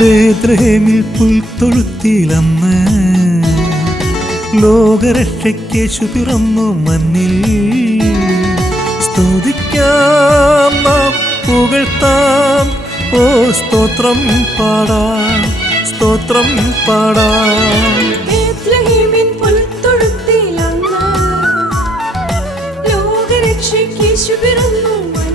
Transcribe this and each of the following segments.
ബേത്ലഹേമിൽ പുൽത്തൊഴുത്തിലന്ന് ലോകരക്ഷയ്ക്കേശു പിറന്നു മണ്ണിൽ. സ്തുതിക്കാം നാം പുകഴ്ത്താം, ഓ സ്തോത്രം പാടാം, സ്തോത്രം പാടാം. ബേത്ലഹേമിൻ പുൽത്തൊഴുത്തിലന്ന് ലോകരക്ഷയ്ക്കേശു പിറന്നു മണ്ണിൽ.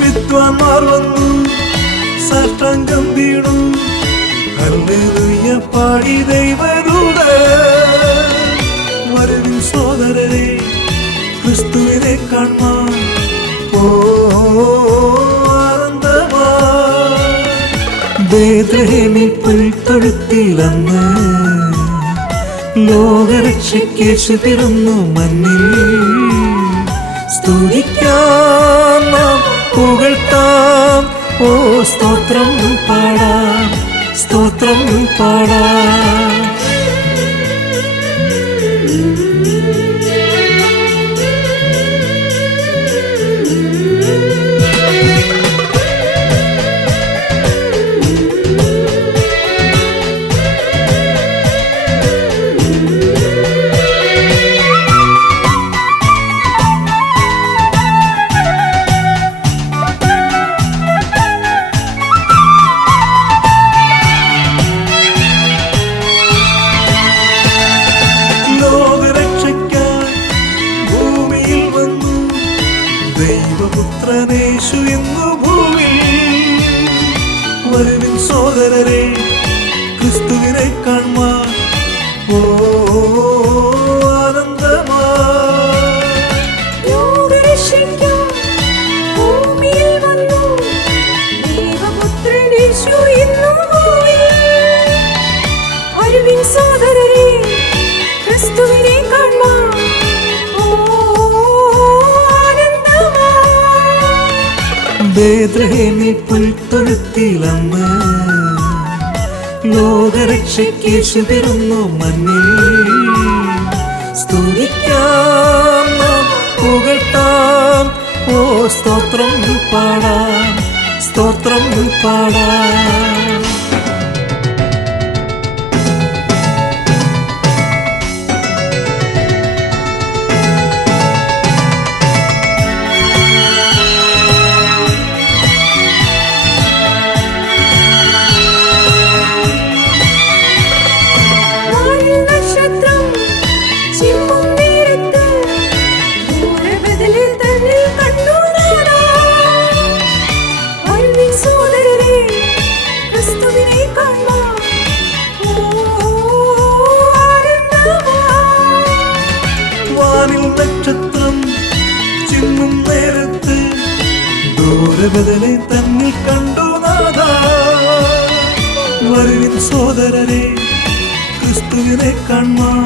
വിദ്വാൻമാർ വന്നു സാഷ്ടാംഗം വീണു, ഹല്ലേലൂയ പാടി ദൈവദൂതൻ. വരുവിൻ സോദരരെ ക്രിസ്തുവിനെ കാൺമാൻ, ഓ ആനന്ദമായി. ബേത്ലഹേമിൽ പുൽത്തൊഴുത്തിലന്ന് ലോകരക്ഷയ്ക്കേശു പിറന്നു മണ്ണിൽ. സ്തുതിക്കാം നാം പുകഴ്ത്താം, ഓ സ്തോത്രം പാടാം, സ്തോത്രം പാടാം. ദൈവപുത്രനേശു എന്നു ഭൂമിയിൽ. വരുവിൻ സോദരരെ ക്രിസ്തുവിനെ കാൺമാൻ, ഓ ആനന്ദമായി. ലോകരക്ഷയ്ക്കായി ഭൂമിയിൽ വന്നു ദൈവപുത്രനേശു എന്നു ഭൂമിയിൽ. വരുവിൻ സോദരരെ ക്രിസ്തുവിനെ കാൺമാൻ, ബേത്ലഹേമിൽ പുൽത്തൊഴുത്തിലന്ന് ലോകരക്ഷയ്ക്കേശു പിറന്നു മണ്ണിൽ. സ്തുതിക്കാം നാം പുകഴ്ത്താം, ഓ സ്തോത്രം പാടാം, സ്തോത്രം പാടാം. നക്ഷത്രം ചിമ്മും നേരത്ത് ദൂരബദലെ തന്നിൽ കണ്ടു നാഥാ. വരുവിൻ സോദരരെ ക്രിസ്തുവിനെ കാൺമാൻ,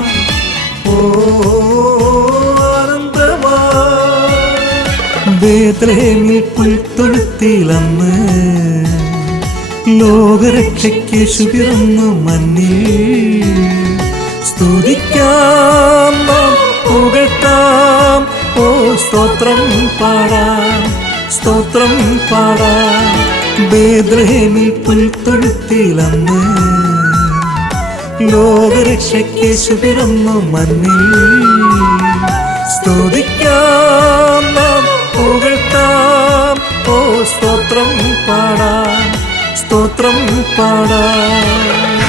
ഓ ആനന്ദമായി. ബേത്ലഹേമിൽ പുൽത്തൊഴുത്തിലന്ന് ലോകരക്ഷയ്ക്കേശു പിറന്നു മണ്ണിൽ. സ്തുതിക്കാം നാം പുകഴ്ത്താം, ഓ സ്തോത്രം പാടാം, സ്തോത്രം പാടാം. ബേത്ലഹേമിൽ പുൽത്തൊഴുത്തിലന്ന് ലോകരക്ഷയ്ക്കേശു പിറന്നു മണ്ണിൽ. സ്തുതിക്കാം നാം പുകഴ്ത്താം, ഓ സ്തോത്രം പാടാം, സ്തോത്രം പാടാം.